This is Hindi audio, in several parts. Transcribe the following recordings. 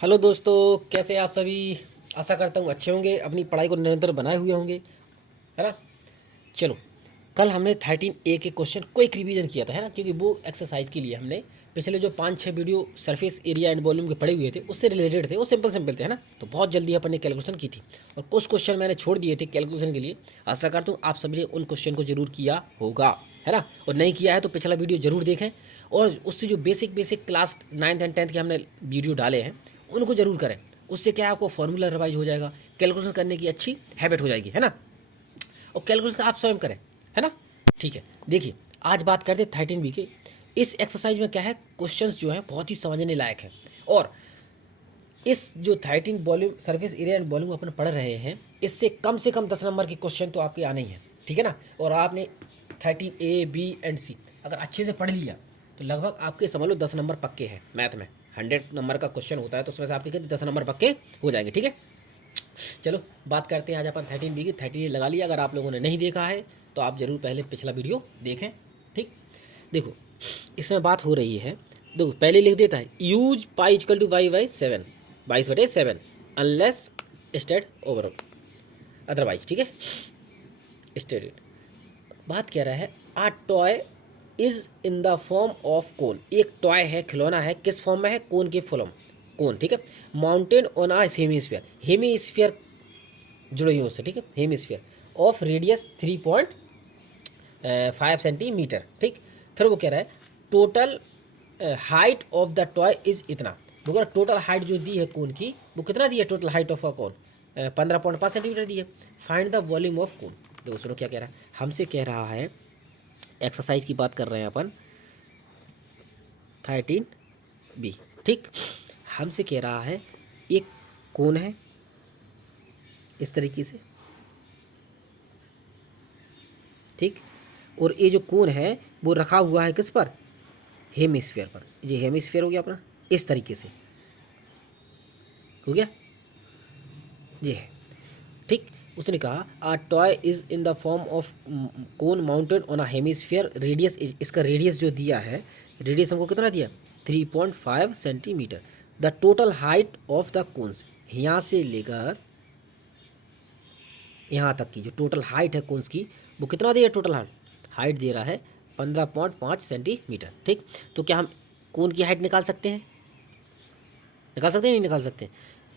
हेलो दोस्तों, कैसे हैं आप सभी। आशा करता हूँ अच्छे होंगे, अपनी पढ़ाई को निरंतर बनाए हुए होंगे, है ना। चलो, कल हमने 13A के क्वेश्चन को एक रिवीजन किया था, है ना, क्योंकि वो एक्सरसाइज के लिए हमने पिछले जो 5-6 video surface area and volume के पढ़े हुए थे उससे रिलेटेड थे, वो सिंपल सिंपल थे, है ना। तो बहुत जल्दी अपन ने कैलकुलेशन की थी और कुछ क्वेश्चन मैंने छोड़ दिए थे कैलकुलेशन के लिए। आशा करता हूँ आप सभी ने उन क्वेश्चन को जरूर किया होगा, है ना। और नहीं किया है तो पिछला वीडियो जरूर देखें और उससे जो basic basic class 9th and 10th के हमने वीडियो डाले हैं उनको जरूर करें। उससे क्या है, आपको फॉर्मूला रिवाइज हो जाएगा, कैलकुलेशन करने की अच्छी हैबिट हो जाएगी, है ना। और कैलकुलेशन आप स्वयं करें, है ना। ठीक है, देखिए आज बात करते हैं 13B के। इस एक्सरसाइज में क्या है, क्वेश्चंस जो हैं बहुत ही समझने लायक है। और इस जो 13 volume surface area and volume अपन पढ़ रहे हैं, इससे कम से कम 10 नंबर के क्वेश्चन तो आपके आने ही हैं, ठीक है ना। और आपने 13A, B एंड C अगर अच्छे से पढ़ लिया तो लगभग आपके समझ लो 10 नंबर पक्के हैं। मैथ में 100 नंबर का क्वेश्चन होता है तो उसमें से आपके कितने 10 नंबर पक्के हो जाएंगे, ठीक है। चलो बात करते हैं आज अपन 13B की। 13 लगा लिया, अगर आप लोगों ने नहीं देखा है तो आप ज़रूर पहले पिछला वीडियो देखें, ठीक। देखो इसमें बात हो रही है, देखो पहले लिख देता है use pi equal to y by 7, 22/7 unless state over otherwise, ठीक है। स्टेटेड बात कह रहा है a toy is in the form of cone. एक टॉय है, खिलौना है, किस फॉर्म में है, कोन के फॉर्म, कोन, ठीक है। Mountain on a hemisphere, hemisphere जुड़े हुए उससे, ठीक है। हेमीस्फीयर ऑफ रेडियस 3.5 सेंटीमीटर, ठीक। फिर वो कह रहा है total height of the toy is इतना। वो कह रहा है टोटल हाइट जो दी है कोन की वो कितना दी है, total height of a cone 15.5 centimetre दी है। Find the volume of cone. देखो सुनो क्या कह रहा है, हमसे कह रहा है, एक्सरसाइज की बात कर रहे हैं अपन 13B, ठीक। हमसे कह रहा है एक कोन है इस तरीके से, ठीक। और ये जो कोन है वो रखा हुआ है किस पर, हेमिस्फीयर पर। ये हेमिस्फीयर हो गया अपना, इस तरीके से हो गया, ये है, ठीक। उसने कहा a toy is in the form of cone mounted on a hemisphere, radius, इसका रेडियस जो दिया है, रेडियस हमको कितना दिया 3.5 centimetre. The total height of the cones, यहाँ से लेकर यहाँ तक की जो टोटल हाइट है कोन्स की वो कितना दिया, टोटल हाइट हाइट दे रहा है 15.5 सेंटीमीटर, ठीक। तो क्या हम कोन की हाइट निकाल सकते हैं, निकाल सकते हैं, नहीं निकाल सकते।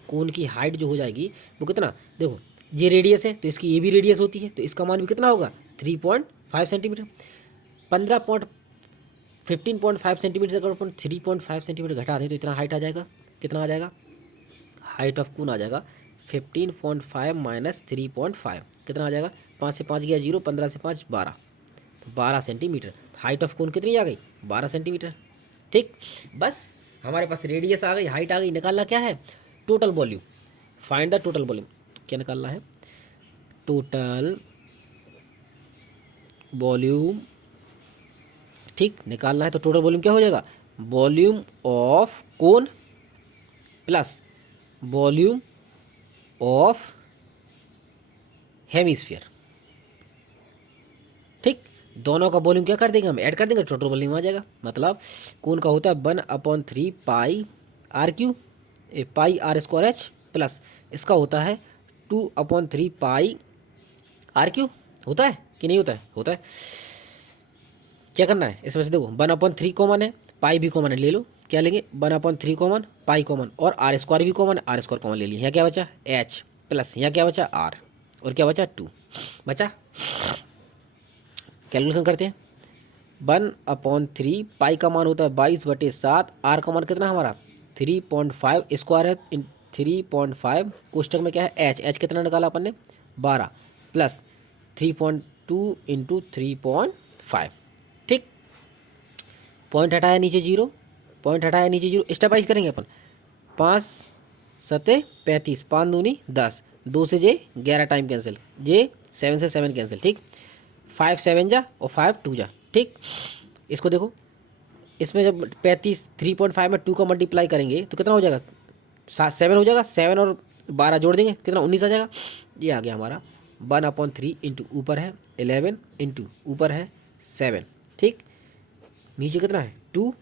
कोन की हाइट जो हो जाएगी वो कितना, देखो ये रेडियस है तो इसकी ये भी रेडियस होती है तो इसका मान भी कितना होगा 3.5 सेंटीमीटर। 15.5 सेंटीमीटर से अगर अपन 3.5 सेंटीमीटर घटा दें तो इतना हाइट आ जाएगा, कितना आ जाएगा, हाइट ऑफ कोन आ जाएगा 15.5 माइनस 3.5 कितना आ जाएगा, 5 से 5 गया 0, 15 से 5 12, तो 12 सेंटीमीटर। हाइट ऑफ कोन कितनी आ गई, 12 सेंटीमीटर, ठीक। बस हमारे पास रेडियस आ गई, हाइट आ गई, निकालना क्या है, total volume. Find the total volume, क्या निकालना है, टोटल वॉल्यूम, ठीक। निकालना है तो टोटल वॉल्यूम क्या हो जाएगा, volume of cone plus volume of hemisphere, ठीक। दोनों का वॉल्यूम क्या कर देंगे हम, ऐड कर देंगे, टोटल वॉल्यूम आ जाएगा। मतलब कौन का होता है 1/3 pi r q, pi r square h, plus इसका होता है 2/3 पाई आर क्यू। होता है कि नहीं होता है, होता है। क्या करना है इसमें से, देखो 1/3 कॉमन है, पाई भी कॉमन है, ले लो, क्या लेंगे 1/3 कॉमन, पाई कॉमन और आर स्क्वायर भी कॉमन, आर स्क्वायर कॉमन ले लिया। यहाँ क्या बचा एच, प्लस यहाँ क्या बचा आर, और क्या बचा 2 बचा। कैलकुलेशन करते हैं, 1/3 पाई का मान होता है 22/7, आर का मान कितना हमारा 3.5 स्क्वायर है, 3.5 कोष्टक में क्या है एच, एच कितना निकाला अपन ने 12, प्लस 3.2 इंटू 3.5, ठीक। पॉइंट हटाया नीचे 0, पॉइंट हटाया नीचे 0, स्टेप वाइज करेंगे अपन। 5 सत्ते 35, 5 दूनी 10, 2 से जे 11 टाइम कैंसिल, जे 7 से 7 कैंसिल, ठीक। 5 7 जा और 5 2 जा, ठीक। इसको देखो, इसमें जब 35 3.5 में 2 का मल्टीप्लाई करेंगे तो कितना हो जाएगा 7 हो जाएगा, 7 और 12 जोड़ देंगे कितना 19 आ जाएगा। ये आ गया हमारा 1/3 इंटू ऊपर है 11 इंटू ऊपर है 7, ठीक। नीचे कितना है 2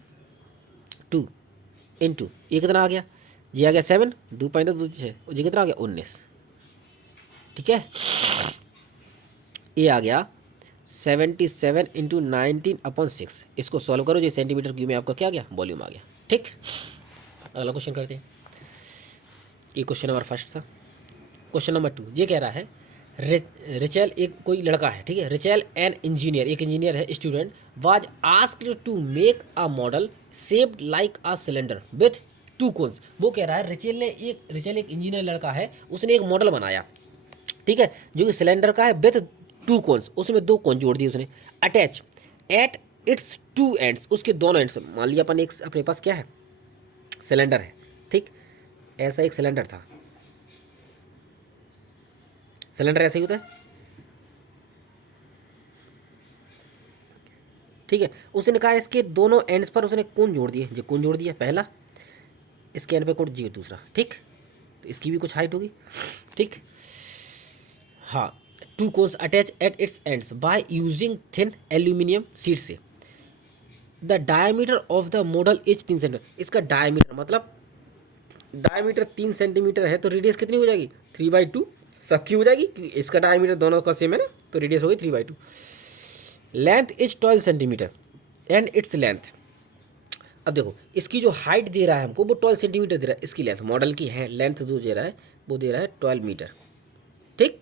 इंटू ये कितना आ गया जी आ गया 7, 2.2 और जी कितना आ गया 19। ठीक है, ये आ गया 77 इंटू 19/6। इसको सॉल्व करो, जो सेंटीमीटर क्यूब में आपका क्या आ गया, वॉल्यूम आ गया। ठीक, अगला क्वेश्चन करते हैं। ये क्वेश्चन नंबर फर्स्ट था। क्वेश्चन नंबर 2 ये कह रहा है रिचेल, एक कोई लड़का है, ठीक है, रिचेल एन इंजीनियर, एक इंजीनियर है, student was asked to make a model shaped like a cylinder with 2 cones. वो कह रहा है रिचेल एक इंजीनियर लड़का है, उसने एक मॉडल बनाया, ठीक है, जो कि सिलेंडर का है, विथ 2 कोन्स, उसमें 2 कोन जोड़ दिए उसने, अटैच एट इट्स 2 एंड्स, उसके दोनों एंड्स। मान लिया अपन एक अपने पास क्या है, सिलेंडर है, ठीक, ऐसा एक सिलेंडर था, सिलेंडर ऐसे ही होता है, ठीक है। उसने कहा इसके दोनों एंड्स पर उसने कोन जोड़ दिए, जो कोन जोड़ दिया पहला, इसके एंड पे कोन जी दूसरा, ठीक, तो इसकी भी कुछ हाइट होगी, ठीक। हाँ, 2 cones attach at its ends by using thin aluminium sheet से। The diameter of the model is 3 centimetre. इसका डायमीटर मतलब डायमीटर 3 सेंटीमीटर है, तो रेडियस कितनी हो जाएगी, 3/2 सबकी हो जाएगी, क्योंकि इसका डायमीटर दोनों का सेम है ना, तो रेडियस होगी 3/2। Length is 12 centimetre and its length. अब देखो, इसकी जो हाइट दे रहा है हमको वो 12 सेंटीमीटर दे रहा है, इसकी लेंथ, मॉडल की है लेंथ जो दे रहा है वो दे रहा है 12 मीटर, ठीक।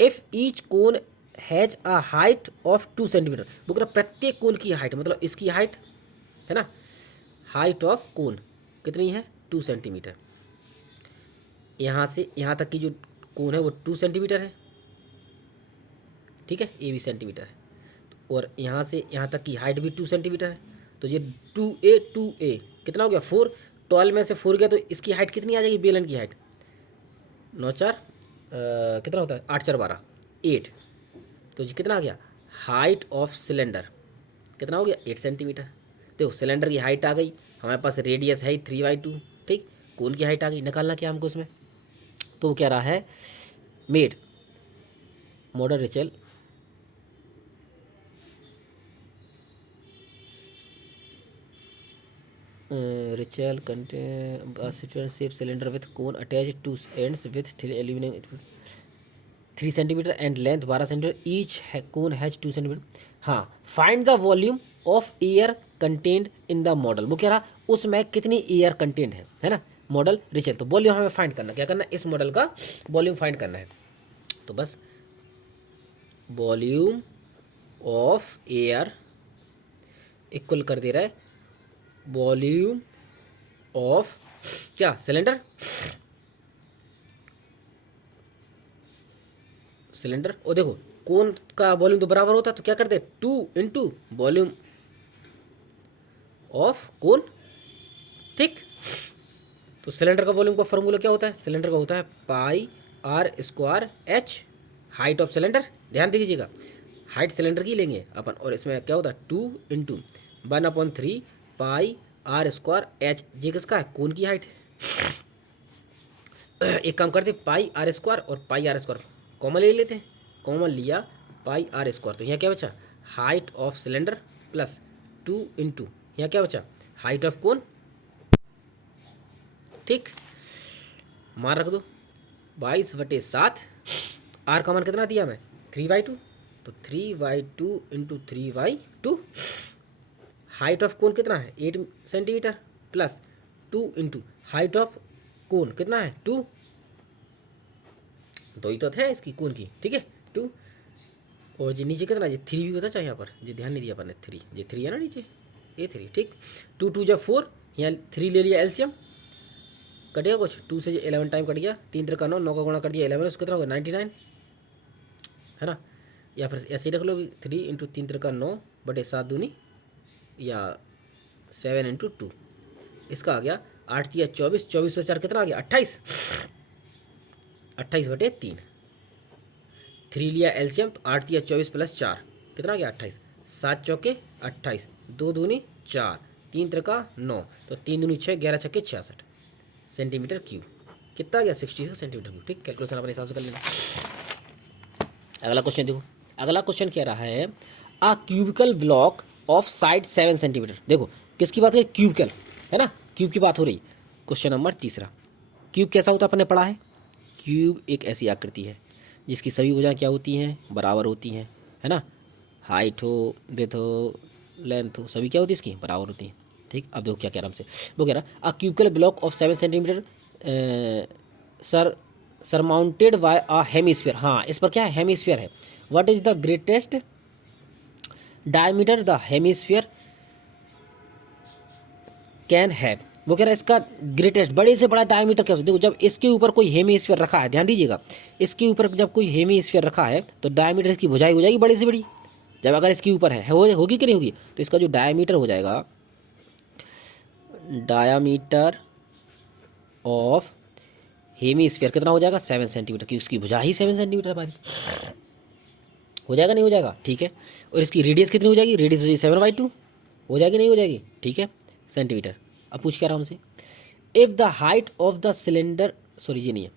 If each cone has a height of 2 centimetre, वो कह रहा प्रत्येक कोन की हाइट, मतलब इसकी हाइट है ना, हाइट ऑफ कोन कितनी है, 2 सेंटीमीटर। यहाँ से यहाँ तक की जो कोन है वो 2 सेंटीमीटर है, ठीक है, ये भी सेंटीमीटर है, और यहाँ से यहाँ तक की हाइट भी 2 सेंटीमीटर है, तो ये 2a कितना हो गया 4, 12 में से 4 गया तो इसकी हाइट कितनी आ जाएगी, बेलन की हाइट 9×4 कितना होता है, 8×4 = 8, तो जी कितना आ गया, हाइट ऑफ सिलेंडर कितना हो गया 8 सेंटीमीटर। देखो सिलेंडर की हाइट आ गई, हमारे पास रेडियस है 3/2, ठीक, कोन की हाइट आ गई, निकालना क्या हमको उसमें, तो वो कह रहा है made model Rachel Rachel contain shape cylinder with cone attach 2 ends with 3 centimetre and length 12 centimetre, each cone has 2 centimetre. हाँ, find the volume of air content in the model. वो कह रहा उसमें कितनी एयर कंटेंट है ना, मॉडल रिचेल, तो वॉल्यूम हमें फाइंड करना, क्या करना, इस मॉडल का वॉल्यूम फाइंड करना है। तो बस वॉल्यूम ऑफ एयर इक्वल कर दे रहा है वॉल्यूम ऑफ क्या, सिलेंडर, सिलेंडर, और देखो कोन का वॉल्यूम तो बराबर होता है, तो क्या करते हैं 2 इंटू वॉल्यूम ऑफ कोन, ठीक। तो सिलेंडर का वॉल्यूम का फॉर्मूला क्या होता है, सिलेंडर का होता है πr²h, हाइट ऑफ सिलेंडर, ध्यान दीजिएगा, हाइट सिलेंडर की लेंगे अपन, और इसमें क्या होता है 2 इंटू 1/3 πr²h, ये किसका है, कोन की हाइट है। एक काम करते πr² और πr² कॉमन ले लेते हैं, कॉमन लिया πr², तो यहाँ क्या बचा, height of cylinder plus 2 into यहाँ क्या बचा, हाइट ऑफ कोन, ठीक, मान रख दो 22/7, आर का मान कितना दिया मैं 3/2, तो 3/2 इंटू 3/2, हाइट ऑफ कोन कितना है 8 centimetre plus 2 into height of cone कितना है 2, दो ही तो है इसकी कोन की, ठीक है 2, और जी नीचे कितना, ये 3 भी बता चाहे यहाँ पर, जी ध्यान नहीं दिया अपन ने 3, ये 3 है ना नीचे, ये 3, ठीक, 2 2 4, यहाँ 3 ले लिया एलसीएम, कटेगा कुछ, 2 से 11 टाइम कट गया, 3 3 9, 9 का गुणा कर दिया 11, उसको कितना होगा 99, है ना, या फिर ऐसे ही रख लो 3 इंटू 3 3 9/7 दूनी, या 7 इंटू 2, इसका आ गया 8 या 24, 24 से 4 कितना आ गया 28, 28/3, 3 लिया एलसीएम, तो 8 या 24 प्लस 4 कितना आ गया 28, 7 चौके 28, 2 दूनी 4, 3 3 9, तो 3 दूनी 6, 11 छक्के 66 सेंटीमीटर क्यूब, कितना आ गया 66 सेंटीमीटर क्यूब, ठीक, कैलकुलेशन अपने हिसाब से कर लेना। अगला क्वेश्चन देखो, अगला क्वेश्चन कह रहा है a cubical block of side 7 centimetre. देखो किसकी बात है, क्यूबिकल है ना, क्यूब की बात हो रही, क्वेश्चन नंबर तीसरा, क्यूब कैसा होता है अपने पढ़ा है। क्यूब एक ऐसी आकृति है जिसकी सभी भुजाएं क्या होती हैं, बराबर होती हैं, है ना। हाइट हो, विड्थ हो, लेंथ हो, सभी क्या होती है इसकी, बराबर होती हैं। ठीक, अब देखो क्या कह रहा हमसे, वो कह रहा a cubical block of 7 centimetre surmounted by a hemisphere. हाँ, इस पर क्या है, हेमिस्फीयर है। What is the greatest diameter the hemisphere can have. वो कह रहा है इसका ग्रेटेस्ट, बड़े से बड़ा डायमीटर क्या हो। देखो जब इसके ऊपर कोई हेमिस्फीयर रखा है, ध्यान दीजिएगा, इसके ऊपर जब कोई हेमिस्फीयर रखा है तो डायमीटर इसकी भुजाई हो जाएगी बड़ी से बड़ी। जब अगर इसके ऊपर है होगी कि नहीं होगी, तो इसका जो डायमीटर हो जाएगा, डायामीटर ऑफ हेमिस्फीयर कितना हो जाएगा, 7 सेंटीमीटर, की उसकी भुजा ही 7 सेंटीमीटर हमारी। हो जाएगा नहीं हो जाएगा, ठीक है। और इसकी रेडियस कितनी हो जाएगी, रेडियस हो जाएगी 7/2, हो जाएगी नहीं हो जाएगी, ठीक है, सेंटीमीटर। अब पूछ क्या रहा हमसे, if the height of the cylinder, sorry ये नहीं है,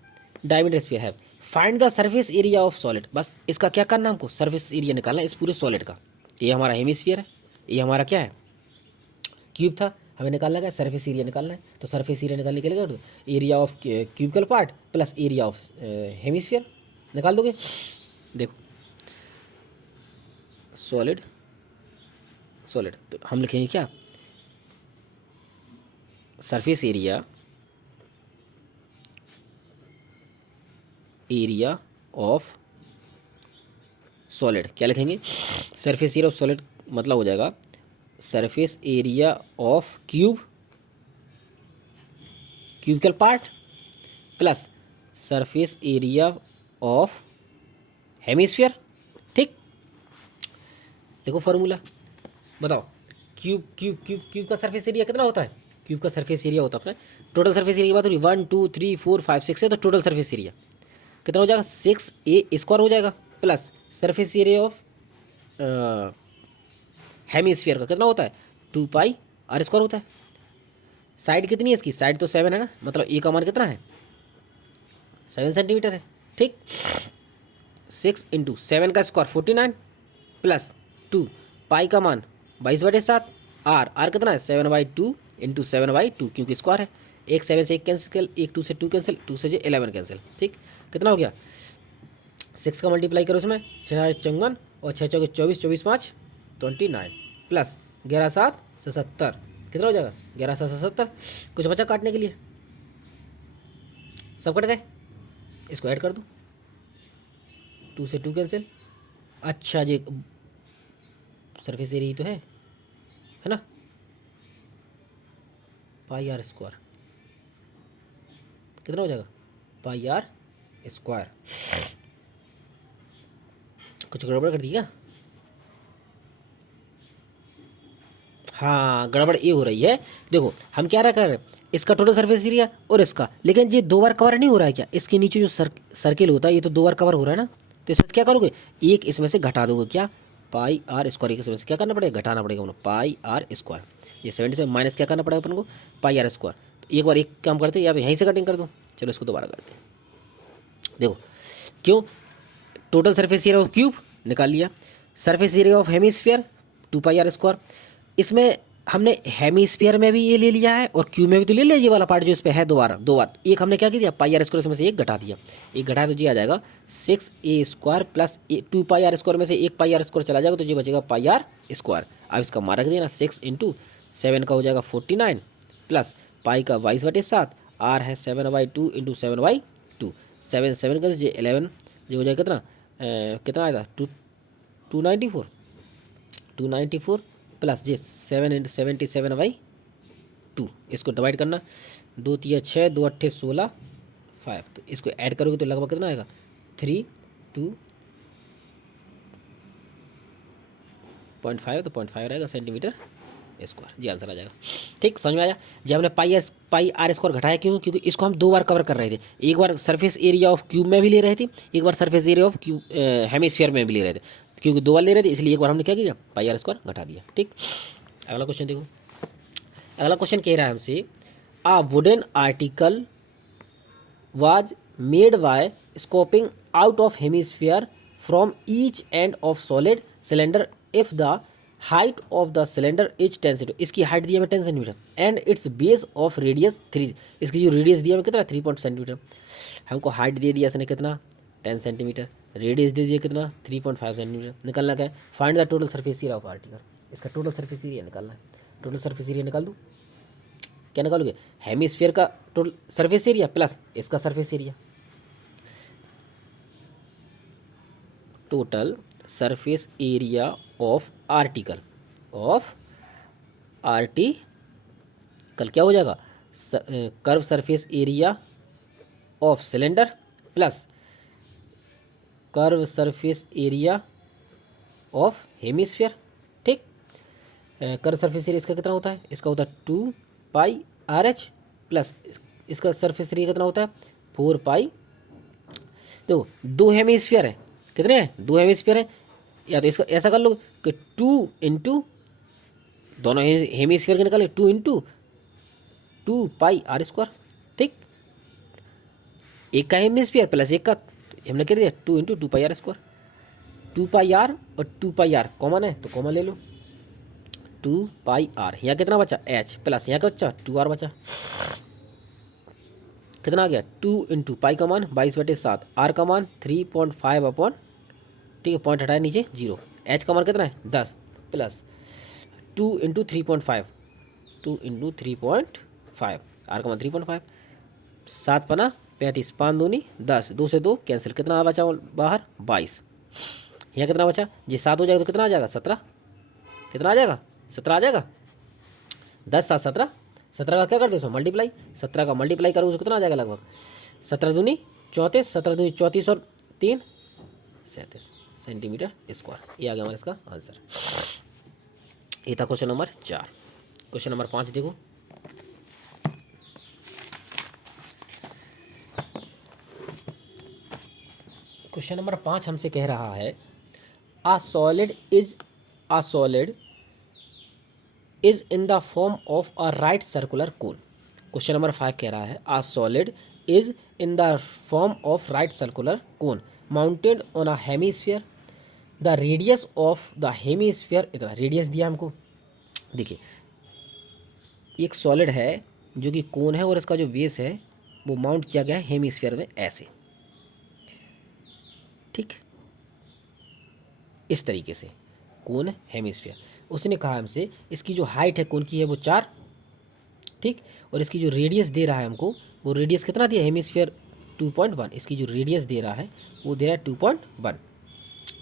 डायमीटर स्फीयर है, find the surface area of solid. बस इसका क्या करना है हमको, सरफेस एरिया निकालना है इस पूरे सॉलिड का। ये हमारा हेमिस्फीयर है, ये हमारा क्या है, क्यूब था, हमें निकालना क्या है, सरफेस एरिया निकालना है। तो सरफेस एरिया निकालने के लिए area of cubical part plus area of hemisphere निकाल दोगे। देखो सॉलिड, सॉलिड तो हम लिखेंगे क्या, surface area, area of solid, क्या लिखेंगे, सरफेस एरिया ऑफ सॉलिड मतलब हो जाएगा surface area of cube, cubical part plus surface area of hemisphere. ठीक, देखो फॉर्मूला बताओ, क्यूब क्यूब क्यूब क्यूब का सरफेस एरिया कितना होता है, क्यूब का सरफेस एरिया होता है अपना, टोटल सरफेस एरिया की बात हो रही, 1 2 3 4 5 6 है, तो टोटल सरफेस एरिया कितना हो जाएगा, 6a² हो जाएगा, plus surface area of hemisphere का कितना होता है, 2πr² होता है। साइड कितनी है इसकी, साइड तो 7 है ना, मतलब ए का मान कितना है, 7 सेंटीमीटर है। ठीक, 6 × 7 का स्क्वायर 49 प्लस 2 पाई का मान 22/7, आर कितना है 7/2 × 7/2, क्योंकि स्क्वायर है। एक 7 से 1 कैंसिल, एक 2 से 2 कैंसिल, 2 से 11 कैंसिल। ठीक, कितना हो गया, 6 का मल्टीप्लाई करो उसमें, 6×54 और 6×4 24, 24×5 29 प्लस 11×7 77, कितना हो जाएगा 11×7 77। कुछ बचा काटने के लिए, सब कट गए, इसको ऐड कर दो, 2 से 2 कैंसिल। अच्छा जी, सरफेस एरिया ही तो है ना, πr², कितना हो जाएगा πr²। कुछ गड़बड़ कर दी क्या, हाँ गड़बड़ ये हो रही है। देखो हम क्या कर रहे हैं, इसका टोटल सरफेस एरिया और इसका, लेकिन ये 2 बार कवर नहीं हो रहा है क्या, इसके नीचे जो सर्किल होता है ये तो 2 बार कवर हो रहा है ना, तो इसमें क्या करोगे, एक इसमें से घटा दोगे, क्या πr², एक इसमें से क्या करना पड़ेगा, घटाना पड़ेगा πr²। ये 70 से माइनस क्या करना पड़ेगा अपन को, πr²। तो एक बार एक काम करते हैं, या तो यहीं से कटिंग कर दो, चलो इसको दोबारा करते हैं। देखो क्यों, total surface area of cube निकाल लिया, surface area of hemisphere 2πr²। इसमें हमने हेमिस्फीयर में भी ये ले लिया है और क्यूब में भी तो ले लिया, ये वाला पार्ट जो इस पे है, दो बार एक हमने क्या किया, πr² में से एक घटा दिया, एक घटा तो ये आ जाएगा 6a² प्लस 2πr² में से एक πr² चला जाएगा, तो ये बचेगा πr²। अब इसका मान रख देना, 6 × 7 का हो जाएगा 49 प्लस पाई का 22/7, आर है 7/2 × 7/2, 7 7 का ये 11, ये हो जाएगा कितना, कितना आएगा 294 प्लस जे 7 × 77/2, इसको डिवाइड करना, 2 3 6, 2 8 16 5, तो इसको ऐड करोगे तो लगभग कितना आएगा 3.5, तो 0.5 रहेगा सेंटीमीटर स्क्वायर, जी आंसर आ जाएगा। ठीक, समझ में आया। जब हमने πr² घटाया क्यों, क्योंकि इसको हम 2 बार कवर कर रहे थे, एक बार सरफेस एरिया ऑफ क्यूब में भी ले रहे थे, एक बार surface area of cube hemisphere में भी ले रहे थे, क्योंकि 2 बार ले रहे थे, इसलिए एक बार हमने क्या किया, πr² घटा दिया। ठीक, अगला क्वेश्चन देखो, अगला क्वेश्चन कह रहा है हमसे, a wooden article was made by scoping out of hemisphere from each end of solid cylinder if the height of the cylinder is 10 centimetre, इसकी हाइट दिया है 10 centimetre, and it's base of radius 3, इसकी जो रेडियस दिया है कितना 3 सेंटीमीटर। हमको हाइट दे दिया इसने कितना 10 सेंटीमीटर, रेडियस दे दिया कितना 3.5 सेंटीमीटर। निकालना क्या है, find the total surface area of article, इसका टोटल सरफेस एरिया निकालना है। टोटल सरफेस एरिया निकाल दूँ, क्या निकालोगे, हेमिस्फीयर का टोटल सरफेस एरिया प्लस इसका surface area, total surface area of article, क्या हो जाएगा, curve surface area of cylinder plus curve surface area of hemisphere. ठीक, कर्व सरफेस एरिया इसका कितना होता है, इसका होता है 2πRH प्लस इसका सरफेस एरिया कितना होता है 4π। तो दो हेमिस्फीयर है, कितने हैं, दो हेमिस्फीयर है, या तो इसका ऐसा कर लो कि 2 इंटू दोनों हेमिस्फीयर के निकाले 2 इंटू 2πr²। ठीक, एक का हेमिस्फीयर प्लस एक का हमने कर दिया 2 इंटू 2πr²। 2πr और 2πr कॉमन है तो कॉमन ले लो, 2πr, यहाँ कितना बचा h प्लस यहाँ का बचा 2r बचा, कितना आ गया 2 इंटू पाई का मान 22/7, r का मान 3.5 अपॉन, ठीक है पॉइंट हटाया नीचे 0, h का मान कितना है 10 प्लस 2 इंटू 3.5, 2 इंटू 3.5, r का मान 3.5, 7 पना 35, 5 दूनी 10, 2 से 2 कैंसिल, कितना बचा बाहर 22, यहाँ कितना बचा, ये 7 हो जाएगा तो कितना आ जाएगा 17, कितना आ जाएगा 17 आ जाएगा, 10 7 17, 17 का क्या कर दो उसमें मल्टीप्लाई, 17 का मल्टीप्लाई करो उसको कितना आ जाएगा लगभग 17 दूनी 34, 17 दूनी 34 और 3 37 सेंटीमीटर स्क्वायर। ये आ गया हमारा इसका आंसर। ये था क्वेश्चन नंबर 4। क्वेश्चन नंबर 5 देखो, क्वेश्चन नंबर 5 हमसे कह रहा है a solid is in the form of a right circular cone. Question number 5 कह रहा है a solid is in the form of right circular cone mounted on a hemisphere, the radius of the hemisphere, इतना रेडियस दिया हमको। देखिए एक सॉलिड है जो कि कोन है और इसका जो बेस है वो माउंट किया गया है हेमिस्फीयर में ऐसे, ठीक, इस तरीके से कोन हेमिस्फीयर। उसने कहा हमसे इसकी जो हाइट है कोन की है वो 4, ठीक, और इसकी जो रेडियस दे रहा है हमको वो रेडियस कितना दिया हेमिस्फीयर 2.1, इसकी जो रेडियस दे रहा है वो दे रहा है 2.1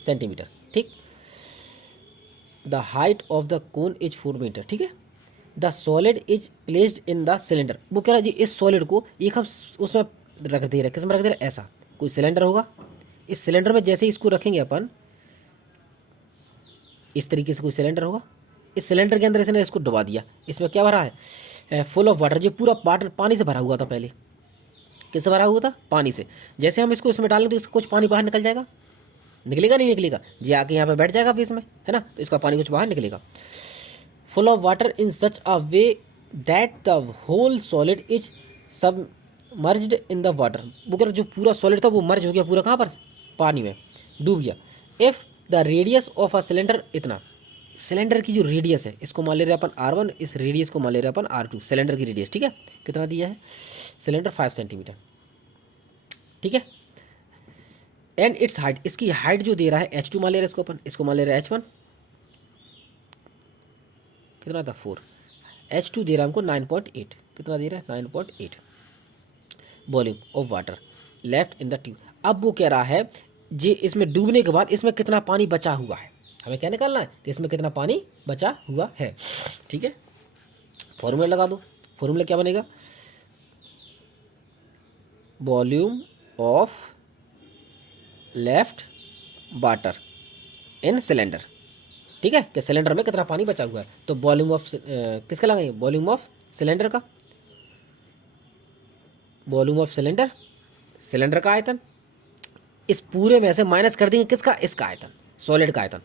सेंटीमीटर। ठीक, the height of the cone is 4 metre. ठीक है, the solid is placed in the cylinder. वो कह रहा है जी इस सॉलिड को एक हम उसमें रख दे रहे, किस में रख दे रहे, ऐसा कोई सिलेंडर होगा, इस सिलेंडर में जैसे ही इसको रखेंगे अपन, इस तरीके से कोई सिलेंडर होगा, इस सिलेंडर के अंदर इसने इसको डुबा दिया, इसमें क्या भरा है फुल ऑफ वाटर, जो पूरा वाटर पानी से भरा हुआ था, पहले किससे भरा हुआ था, पानी से। जैसे हम इसको इसमें डालेंगे तो इसका कुछ पानी बाहर निकल जाएगा, निकलेगा नहीं निकलेगा, जी आके यहाँ पे बैठ जाएगा फिर इसमें, है ना, तो इसका पानी कुछ बाहर निकलेगा। Full of water in such a way that the whole solid is submerged in the water. वो कह रहा जो पूरा सॉलिड था वो मर्ज हो गया पूरा, कहाँ पर, पानी में डूब गया। If the radius of a cylinder, इतना सिलेंडर की जो रेडियस है इसको मान ले रहे अपन R1, इस रेडियस को मान ले रहे अपन R2, सिलेंडर की रेडियस, ठीक है, कितना दिया है सिलेंडर 5 सेंटीमीटर, ठीक है, एंड इट्स हाइट, इसकी हाइट जो दे रहा है H2 मान ले रहा है इसको अपन, इसको मान ले रहा है H1, कितना था 4, H2 दे रहा है हमको 9.8, कितना दे रहा है 9.8 volume of water left in the tube. अब वो कह रहा है जी इसमें डूबने के बाद इसमें कितना पानी बचा हुआ है, हमें क्या निकालना है, तो इसमें कितना पानी बचा हुआ है, ठीक है। फॉर्मूला लगा दो, फॉर्मूला क्या बनेगा, volume of left water in cylinder, ठीक है, कि सिलेंडर में कितना पानी बचा हुआ है, तो वॉल्यूम ऑफ किसका लगाएंगे, वॉल्यूम ऑफ सिलेंडर का, वॉल्यूम ऑफ सिलेंडर, सिलेंडर का आयतन, इस पूरे में से माइनस कर देंगे किसका, इसका आयतन, सॉलिड का आयतन,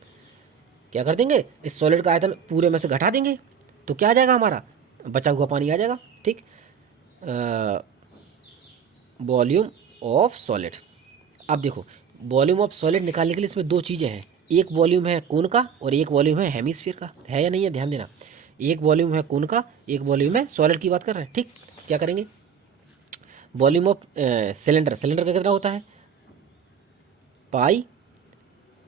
क्या कर देंगे, इस सॉलिड का आयतन पूरे में से घटा देंगे, तो क्या आ जाएगा हमारा बचा हुआ पानी आ जाएगा, ठीक। वॉल्यूम ऑफ सॉलिड, अब देखो वॉल्यूम ऑफ सॉलिड निकालने के लिए इसमें दो चीज़ें हैं, एक वॉल्यूम है कोन का और एक वॉल्यूम है हेमिस्फीयर का, है या नहीं है, ध्यान देना। एक वॉल्यूम है कोन का, एक वॉल्यूम है सॉलिड की बात कर रहे हैं, ठीक। क्या करेंगे, वॉल्यूम ऑफ सिलेंडर, सिलेंडर का कितना होता है पाई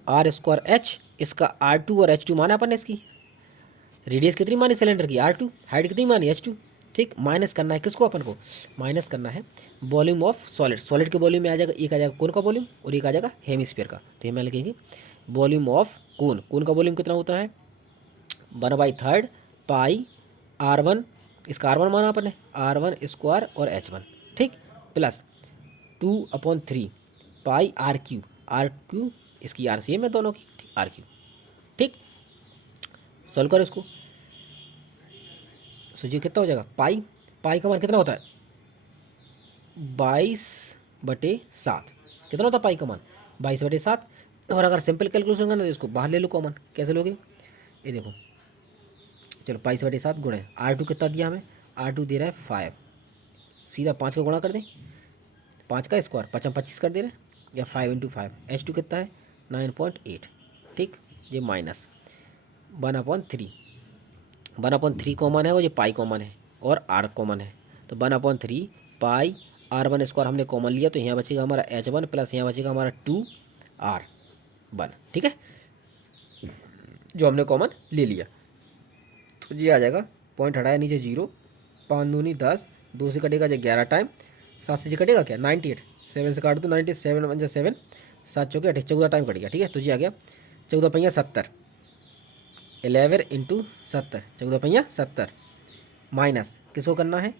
आर स्क्वायर एच, इसका आर टू और एच टू माना अपन ने, इसकी रेडियस कितनी मानी सिलेंडर की आर टू, हाइट कितनी मानी एच टू, ठीक। माइनस करना है किसको, अपन को माइनस करना है वॉल्यूम ऑफ सॉलिड, सॉलिड के वॉल्यूम में आ जाएगा, एक आ जाएगा कोन का वॉल्यूम और एक आ जाएगा हेमिस्फीयर का। तो ये मैं लिखेंगे वॉल्यूम ऑफ कोन, कोन का वॉल्यूम कितना होता है 1/3 पाई R1, इसका R1 माना अपन ने, R1 स्क्वायर और H1, ठीक, प्लस 2/3 पाई R क्यू, इसकी RCM है दोनों की, ठीक, RQ, ठीक। सॉल्व करो इसको, सोचिए कितना हो जाएगा, पाई, पाई का मान कितना होता है 22/7, कितना होता है पाई का मान 22/7। और अगर सिंपल कैलकुलेशन करना तो इसको बाहर ले लो कॉमन, कैसे लोगे, ये देखो, चलो 22/7 गुणे R2 कितना दिया हमें, R2 दे रहा है 5, सीधा 5 का गुणा कर दें, 5 का स्क्वायर 5×25 कर दे रहे हैं, या 5×5, H2 कितना है 9.8, ठीक। ये माइनस 1/3, 1/3 कॉमन है और ये पाई कॉमन है और R कॉमन है, तो 1/3 पाई R1 स्क्वायर हमने कॉमन लिया, तो यहाँ बचेगा हमारा H1 प्लस यहाँ बचेगा हमारा 2R1, ठीक है, जो हमने कॉमन ले लिया। तो ये आ जाएगा, पॉइंट हटाया नीचे 0, 5 दूनी 10, 2 से कटेगा जो 11 टाइम, 7 से कटेगा क्या 98, 7 से काट दो 97 बन जाए 7, 7 चौके 28, 14 टाइम कटेगा, ठीक है। तो ये आ गया 14 पहिया 70, 11 × 70, 14 पहिया 70, माइनस किसको करना है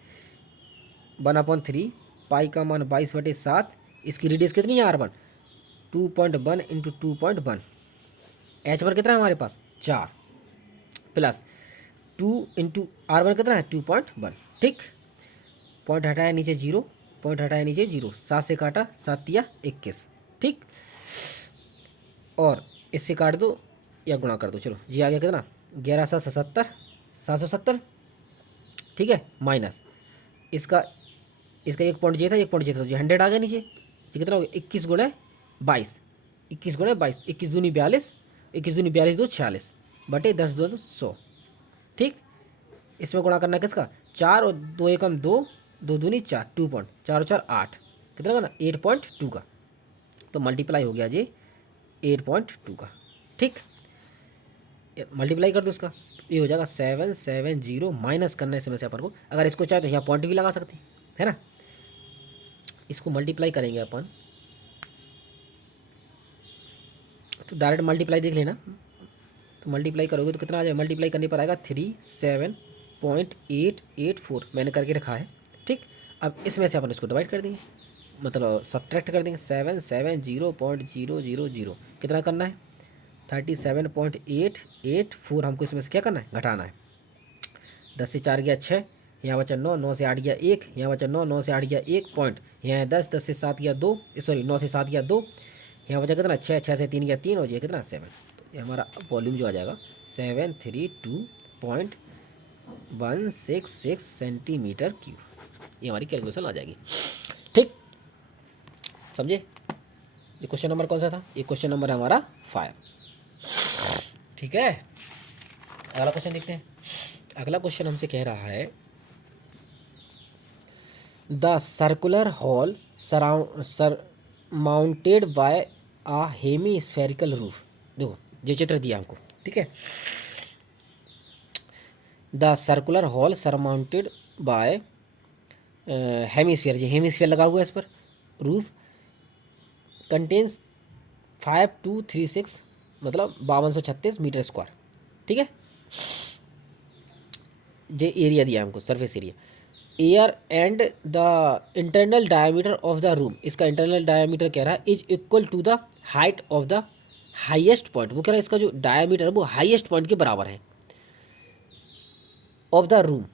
1/3 पाई का मान 22/7, इसकी रेडियस कितनी है R1 2.1 × 2.1, H1 कितना है हमारे पास 4, प्लस 2 × R1 कितना है 2.1, ठीक। पॉइंट हटाया नीचे 0, पॉइंट हटाया नीचे 0, 7 से काटा 7 या 21, ठीक। और इससे काट दो या गुणा कर दो, चलो ये आ गया कितना 11/7 770, ठीक है, माइनस इसका, इसका एक पॉइंट ये था, एक पॉइंट ये था, तो ये 100 आ गया नीचे, ये कितना हो गया 21 × 22, 21 × 22, 21 दूनी 42, 21 दूनी 42 2 46 बटे 10 2 100, ठीक। इसमें गुणा करना किसका 4 और 2 एकम 2, 2 दूनी 4, 2.4 और 4 8, कितना का ना 8.2 का, तो मल्टीप्लाई हो गया जी 8.2 का, ठीक। मल्टीप्लाई कर दो इसका, ये हो जाएगा 770, माइनस करना है इसमें से अपन को, अगर इसको चाहे तो यहाँ पॉइंट भी लगा सकते हैं, है ना। इसको मल्टीप्लाई करेंगे अपन, तो डायरेक्ट मल्टीप्लाई देख लेना, तो मल्टीप्लाई करोगे तो कितना आ जाएगा, मल्टीप्लाई करने पर आएगा 37.884, मैंने करके रखा है, ठीक। अब इसमें से अपन इसको डिवाइड कर देंगे, मतलब सब्ट्रैक्ट कर देंगे, 770.000, कितना करना है 37.884, हमको इसमें से क्या करना है घटाना है, 10 से 4 गया 6, यहाँ बचा 9, 9 से 8 गया 1, यहाँ बचा 9, 9 से 8 गया 1 पॉइंट, यहाँ 10, 10 से 7 गया 2, सॉरी 9 से 7 गया 2, यहाँ बचा कितना 6, 6 से 3 गया 3, और ये कितना 7, तो ये हमारा वॉल्यूम जो आ जाएगा 732.166 सेंटीमीटर क्यूब, ये हमारी कैलकुलेशन आ जाएगी, ठीक, समझे। ये क्वेश्चन नंबर कौन सा था, ये क्वेश्चन नंबर है हमारा 5, ठीक है। अगला क्वेश्चन देखते हैं। अगला क्वेश्चन हमसे कह रहा है the circular hall mounted by a hemispherical roof, देखो ये चित्र दिया हमको, ठीक है। The circular hall surmounted by hemisphere, ये हेमीस्फीयर लगा हुआ है इस पर, रूफ कंटेन्स 5236, मतलब 5236 मीटर स्क्वायर, ठीक है। ये एरिया दिया हमको, surface area, air and the internal diameter of the room, इसका इंटरनल डायमीटर कह रहा है is equal to the height of the highest point, वो कह रहा है इसका जो डायमीटर है वो हाईएस्ट पॉइंट के बराबर है, of the room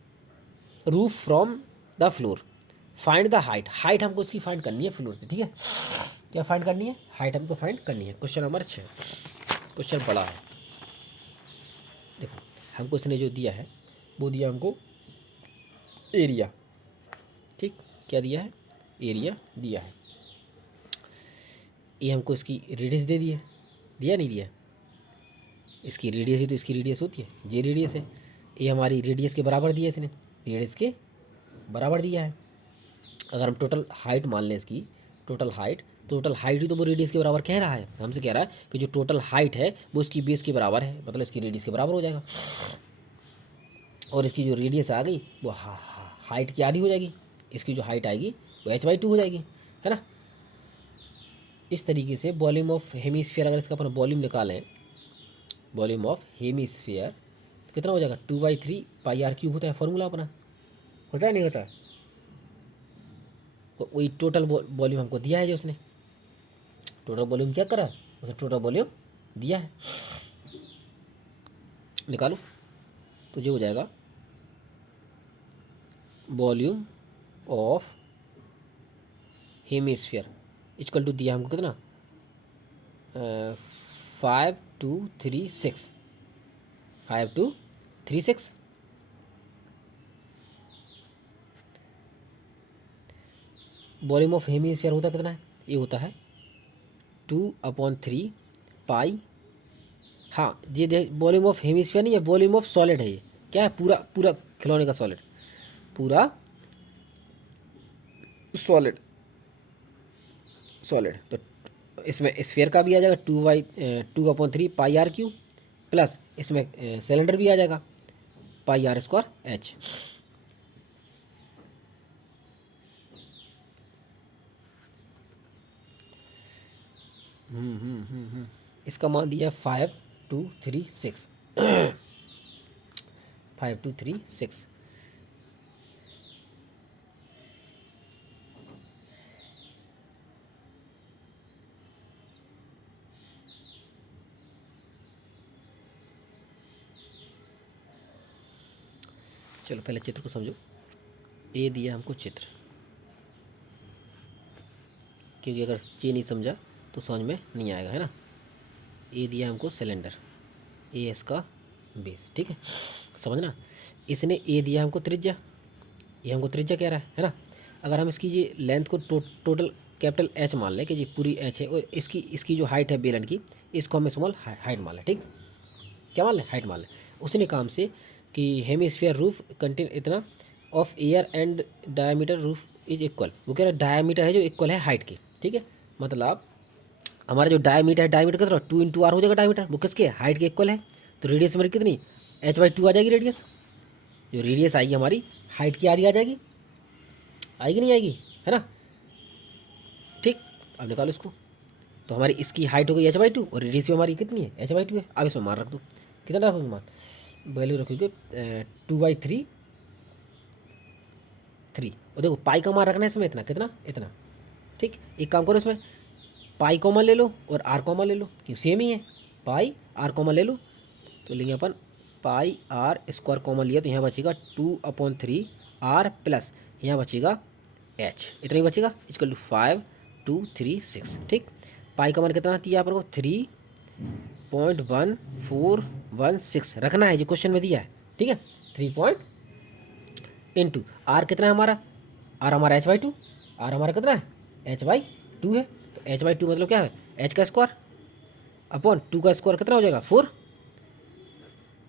roof from the floor, find the height, height हमको इसकी फाइंड करनी है फ्लोर से, ठीक है। क्या फाइंड करनी है, हाइट हमको फाइंड करनी है। क्वेश्चन नंबर 6, क्वेश्चन बड़ा है, देखो हमको इसने जो दिया है वो दिया हमको एरिया, ठीक, क्या दिया है एरिया दिया है, ये हमको इसकी रेडियस दे दिया, दिया नहीं दिया, इसकी रेडियस ही तो इसकी रेडियस होती है, जे रेडियस है। ये हमारी रेडियस के बराबर दिया है इसने, रेडियस के बराबर दिया है। अगर हम टोटल हाइट मान लें इसकी, टोटल हाइट ही तो वो रेडियस के बराबर कह रहा है, हमसे कह रहा है कि जो टोटल हाइट है वो इसकी बेस के बराबर है, मतलब इसकी रेडियस के बराबर हो जाएगा। और इसकी जो रेडियस आ गई वो हाइट की आधी हो जाएगी, इसकी जो हाइट आएगी वो h/2 हो जाएगी, है ना। इस तरीके से वॉल्यूम ऑफ हेमीस्फीयर, अगर इसका अपन वॉल्यूम निकालें, वॉल्यूम ऑफ हेमीस्फीयर, तो कितना हो जाएगा 2/3 πr³ होता है फॉर्मूला अपना, होता है नहीं होता। तो वही टोटल वॉल्यूम हमको दिया है, जो उसने टोटल वॉल्यूम क्या करा, उसने टोटल वॉल्यूम दिया है, निकालो। तो जो हो जाएगा volume of hemisphere equal to दिया हमको कितना 5236, 5236। वॉल्यूम ऑफ हेमीस्फीयर होता कितना है, ये होता है 2/3 पाई। हाँ ये वॉल्यूम ऑफ हेमीस्फीयर नहीं है, वॉल्यूम ऑफ सॉलिड है। ये क्या है, पूरा पूरा खिलौने का सॉलिड, पूरा सॉलिड सॉलिड। तो इसमें स्फीयर का भी आ जाएगा 2/3 πr³ प्लस इसमें सिलेंडर भी आ जाएगा πr²h। इसका मान दिया 5236, 5236। चलो पहले चित्र को समझो। ये दिया हमको चित्र, क्योंकि अगर ये नहीं समझा तो समझ में नहीं आएगा, है ना। ये दिया हमको सिलेंडर, ये इसका बेस, ठीक है, समझना। इसने ये दिया हमको त्रिज्या, ये हमको त्रिज्या कह रहा है ना। अगर हम इसकी ये लेंथ को टोटल कैपिटल एच मान लें कि जी पूरी एच है, और इसकी जो हाइट है बेलन की, इसको हम स्मॉल हाइट मान लें, ठीक, क्या मान लें, हाइट मान लें। उसी काम से कि हेमीस्फीयर रूफ कंटेन इतना of air and diameter roof is equal, वो कह रहा है डायमीटर है जो इक्वल है हाइट के, ठीक है। मतलब हमारा जो डायमीटर है, डायमीटर कितना 2 × r हो जाएगा डायमीटर, वो किसके हाइट के इक्वल है। तो रेडियस हमारी कितनी h/2 आ जाएगी रेडियस, जो रेडियस आएगी हमारी हाइट की आधी आ जाएगी, आएगी नहीं आएगी, है ना, ठीक। अब निकालो इसको। तो हमारी इसकी हाइट हो गई h/2 और रेडियस भी हमारी कितनी है h/2 है। अब इसमें मान रख दो, कितना रखोगे मान, वैल्यू रखोगे 2/3 और देखो पाई का मान रखना है इसमें, इतना कितना इतना, ठीक। एक काम करो, इसमें पाई कॉमन ले लो और आर कॉमन ले लो, क्यों सेम ही है, पाई आर कॉमन ले लो। तो लेंगे अपन πr² कॉमन लिया, तो यहाँ बचेगा 2/3 r प्लस यहाँ बचेगा h, इतना ही बचेगा, इक्वल टू 5236, ठीक। पाई का मान कितना दिया अपन को 3.1416 रखना है, जो क्वेश्चन में दिया है, ठीक है। 3 इंटू आर कितना है हमारा, आर हमारा h/2, आर हमारा कितना है h/2 है। तो h/2 मतलब क्या है, h का स्क्वायर अपॉन 2 का स्क्वायर कितना हो जाएगा 4,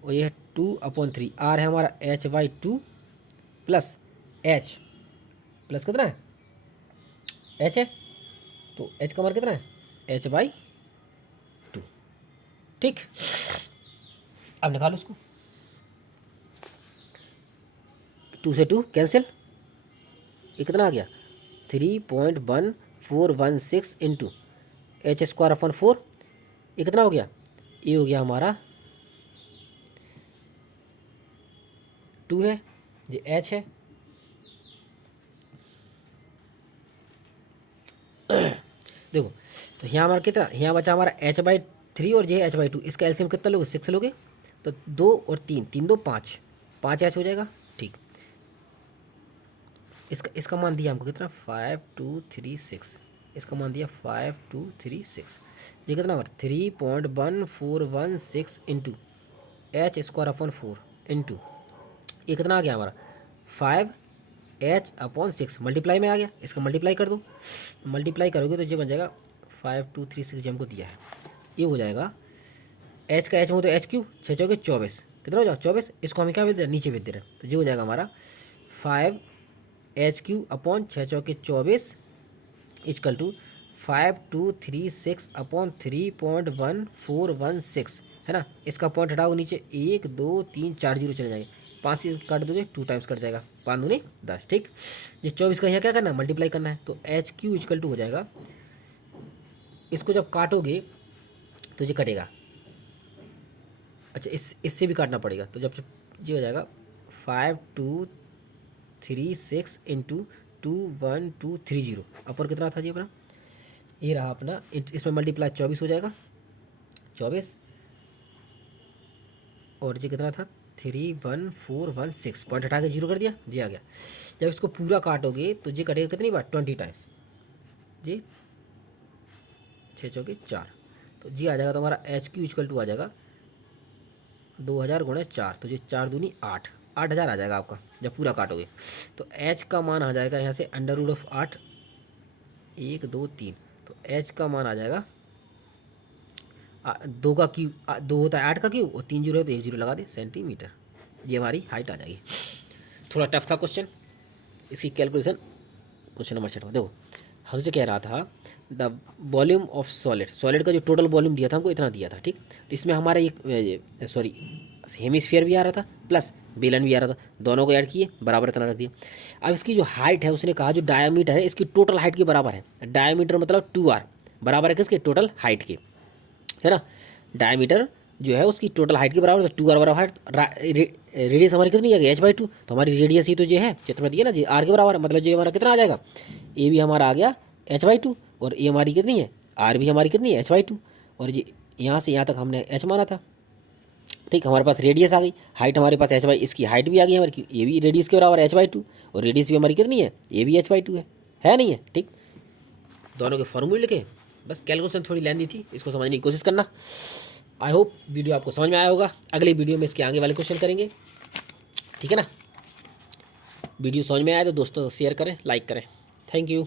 और ये है 2/3, आर है हमारा h/2 प्लस h, प्लस कितना है h है, तो h का मान कितना है h/2, ठीक। अब निकालो इसको, 2 से 2 कैंसिल, ये कितना आ गया 3.1416 इंटू h²/4, ये कितना हो गया, ये हो गया हमारा 2 है, ये h है, देखो। तो यहाँ हमारा कितना, यहाँ बचा हमारा h/3 और ये h/2, इसका एलसीएम कितना लोगे 6 लोगे, तो 2 और 3, 3 2 5, 5 h हो जाएगा, ठीक। इसका मान दिया हमको कितना 5236, इसका मान दिया 5236, ये कितना हमारा 3.1416 इंटू h²/4 इंटू ये कितना आ गया हमारा 5h/6, मल्टीप्लाई में आ गया, इसका मल्टीप्लाई कर दो, मल्टीप्लाई करोगे तो ये बन जाएगा 5236 जो हमको दिया है, ये हो जाएगा एच का एच में तो एच क्यू, 6×4 = 24, कितना हो जाएगा 24। इसको हमें क्या भेज दे रहे हैं, नीचे भेज दे रहे हैं, तो ये हो जाएगा हमारा 5HQ/6×24 = 5236/3.1416 है ना। इसका पॉइंट हटाओ नीचे, 1 2 3 4 जीरो चले जाएंगे, 5 से काट दोगे 2 टाइम्स कट जाएगा, 5 दूनी 10। ठीक, ये 24 का यहाँ क्या करना है, मल्टीप्लाई करना है। तो HQ = हो जाएगा, इसको जब काटोगे तो ये कटेगा, अच्छा इससे भी काटना पड़ेगा, तो जब ये हो जाएगा 5236 × 21230 अपर कितना था जी अपना, ये रहा अपना, इसमें मल्टीप्लाई 24 हो जाएगा, 24 और जी कितना था 31416, पॉइंट हटा के जीरो कर दिया, जी आ गया। जब इसको पूरा काटोगे तो जी कटेगा कितनी बार, 20 टाइम्स, जी 6×4, तो जी आ जाएगा तो हमारा HQ = आ जाएगा 2000×4, तो जी 4 दूनी 8, 8000 आ जाएगा आपका जब पूरा काटोगे। तो H का मान आ जाएगा यहाँ से √8, 1 2 3, तो H का मान आ जाएगा 2 का क्यू, 2 होता है 8 का क्यू, और 3 जीरो है तो 1 जीरो लगा दे, सेंटीमीटर। ये हमारी हाइट आ जाएगी। थोड़ा टफ था क्वेश्चन, इसकी कैलकुलेशन क्वेश्चन नंबर 6 में देखो, हमसे कह रहा था द वॉल्यूम ऑफ सॉलिड का जो टोटल वॉल्यूम दिया था हमको इतना दिया था, ठीक। तो इसमें हमारा एक सॉरी हेमिस्फीयर भी आ रहा था प्लस बेलन भी आ रहा था, दोनों को ऐड किए, बराबर इतना रख दिया। अब इसकी जो हाइट है उसने कहा जो डायमीटर है इसकी टोटल हाइट के बराबर है, डायमीटर मतलब 2r बराबर है किसके, टोटल हाइट के, है ना। डायमीटर जो है उसकी टोटल हाइट के बराबर, तो 2r बराबर हाइट, रेडियस हमारी कितनी आ गई h/2, तो हमारी रेडियस ही तो ये है, चित्र में दिया ना जी r के बराबर है, मतलब जो हमारा कितना आ जाएगा, ए भी हमारा आ गया h/2, और ए हमारी कितनी है, r भी हमारी कितनी है h/2, और ये यहाँ से यहाँ तक हमने h माना था, ठीक। हमारे पास रेडियस आ गई, हाइट हमारे पास h/, इसकी हाइट भी आ गई हमारी, ये भी रेडियस के बराबर h/2, और रेडियस भी हमारी कितनी है, ये भी h/2 है नहीं है, ठीक। दोनों के फॉर्मूले लिखे, बस कैलकुलेशन थोड़ी लेंदी थी, इसको समझने की कोशिश करना। आई होप वीडियो आपको समझ में आया होगा, अगली वीडियो में इसके आगे वाले क्वेश्चन करेंगे, ठीक है ना। वीडियो समझ में आया तो दोस्तों शेयर करें, लाइक करें, थैंक यू।